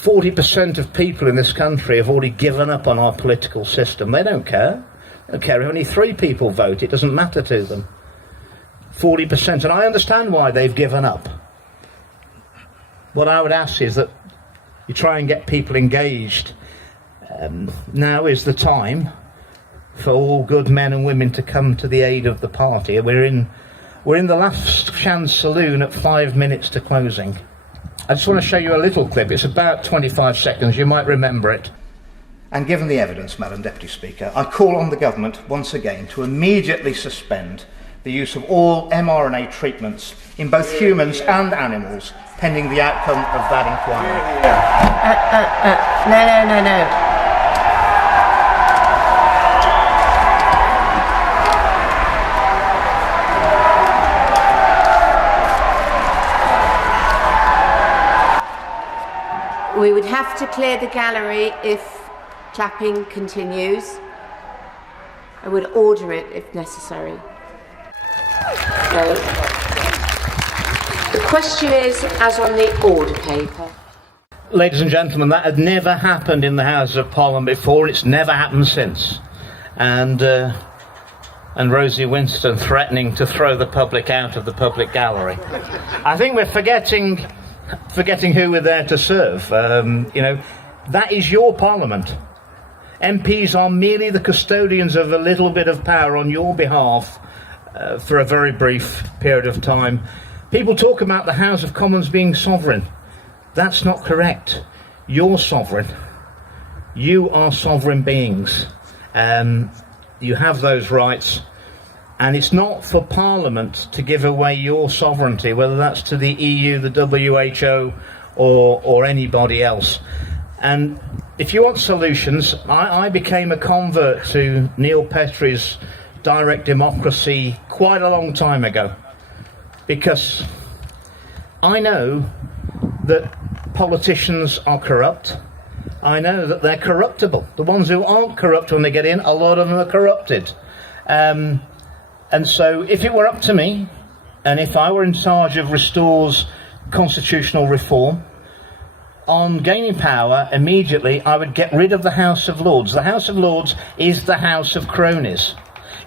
40% of people in this country have already given up on our political system. They don't care. They don't care if only 3 people vote. It doesn't matter to them. 40%. And I understand why they've given up. What I would ask is that you try and get people engaged. Now is the time for all good men and women to come to the aid of the party. We're in the last chance saloon at 5 minutes to closing. I just want to show you a little clip. It's about 25 seconds. You might remember it. And given the evidence, Madam Deputy Speaker, I call on the government once again to immediately suspend the use of all mRNA treatments in both humans and animals, pending the outcome of that inquiry. No. We would have to clear the gallery if clapping continues. I would order it if necessary. So, the question is, as on the order paper. Ladies and gentlemen, that had never happened in the Houses of Parliament before. It's never happened since. And Rosie Winston threatening to throw the public out of the public gallery. I think we're forgetting who we're there to serve. That is your Parliament. MPs are merely the custodians of a little bit of power on your behalf for a very brief period of time. People talk about the House of Commons being sovereign. That's not correct. You're sovereign. You are sovereign beings. You have those rights. And it's not for Parliament to give away your sovereignty, whether that's to the EU, the WHO, or anybody else. And if you want solutions, I became a convert to Neil Petrie's direct democracy quite a long time ago, because I know that politicians are corrupt. I know that they're corruptible. The ones who aren't corrupt when they get in, a lot of them are corrupted. And so if it were up to me, and if I were in charge of Restore's constitutional reform, on gaining power, immediately I would get rid of the House of Lords. The House of Lords is the House of cronies.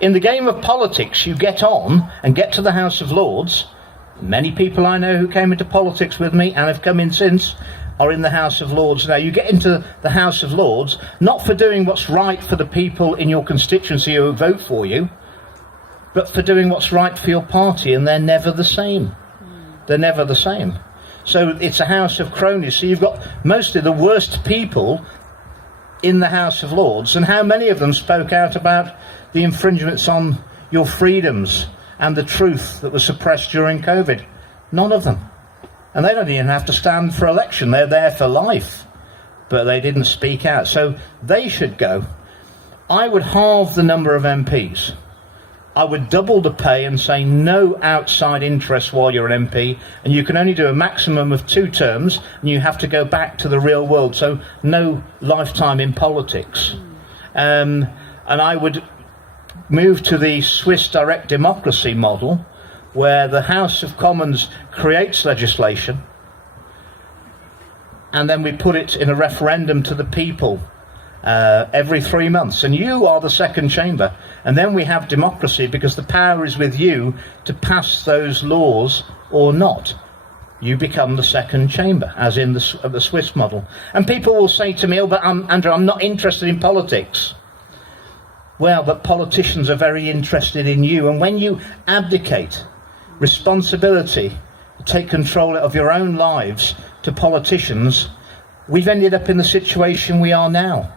In the game of politics, you get on and get to the House of Lords. Many people I know who came into politics with me and have come in since are in the House of Lords now. You get into the House of Lords not for doing what's right for the people in your constituency who vote for you, but for doing what's right for your party, and they're never the same. They're never the same. So it's a House of cronies. So you've got mostly the worst people in the House of Lords, and how many of them spoke out about the infringements on your freedoms and the truth that was suppressed during COVID? None of them. And they don't even have to stand for election. They're there for life. But they didn't speak out. So they should go. I would halve the number of MPs. I would double the pay and say no outside interest while you're an MP, and you can only do a maximum of 2 terms, and you have to go back to the real world, so no lifetime in politics. And I would move to the Swiss direct democracy model, where the House of Commons creates legislation, and then we put it in a referendum to the people every 3 months, and you are the second chamber, and then we have democracy because the power is with you to pass those laws or not. You become the second chamber, as in the Swiss model. And people will say to me, oh, but Andrew, I'm not interested in politics. Well, but politicians are very interested in you, and when you abdicate responsibility, take control of your own lives to politicians, we've ended up in the situation we are now.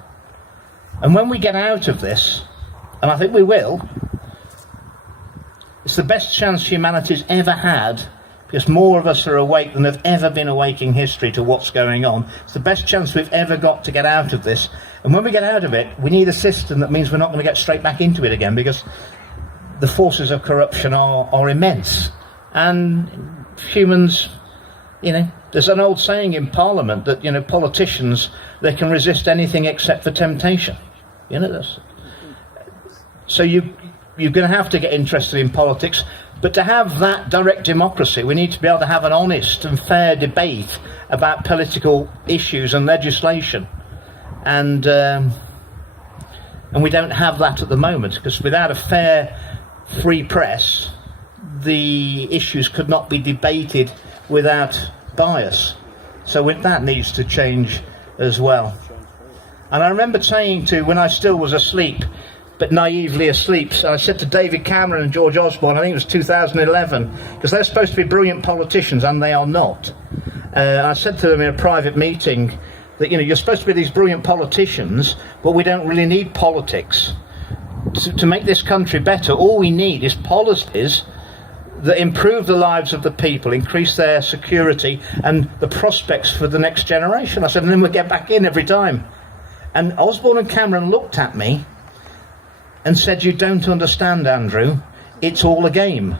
And when we get out of this, and I think we will, it's the best chance humanity's ever had, because more of us are awake than have ever been awake in history to what's going on. It's the best chance we've ever got to get out of this. And when we get out of it, we need a system that means we're not going to get straight back into it again, because the forces of corruption are immense. And humans, there's an old saying in Parliament that, politicians, they can resist anything except for temptation. This. So you're going to have to get interested in politics, but to have that direct democracy, we need to be able to have an honest and fair debate about political issues and legislation, and we don't have that at the moment, because without a fair, free press, the issues could not be debated without bias. So that needs to change as well. And I remember saying when I still was asleep, but naively asleep, so I said to David Cameron and George Osborne, I think it was 2011, because they're supposed to be brilliant politicians and they are not. I said to them in a private meeting that, you're supposed to be these brilliant politicians, but we don't really need politics. To make this country better, all we need is policies that improve the lives of the people, increase their security and the prospects for the next generation. I said, and then we'll get back in every time. And Osborne and Cameron looked at me and said, you don't understand, Andrew, it's all a game.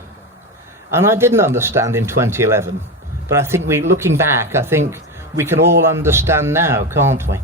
And I didn't understand in 2011. But I think looking back, I think we can all understand now, can't we?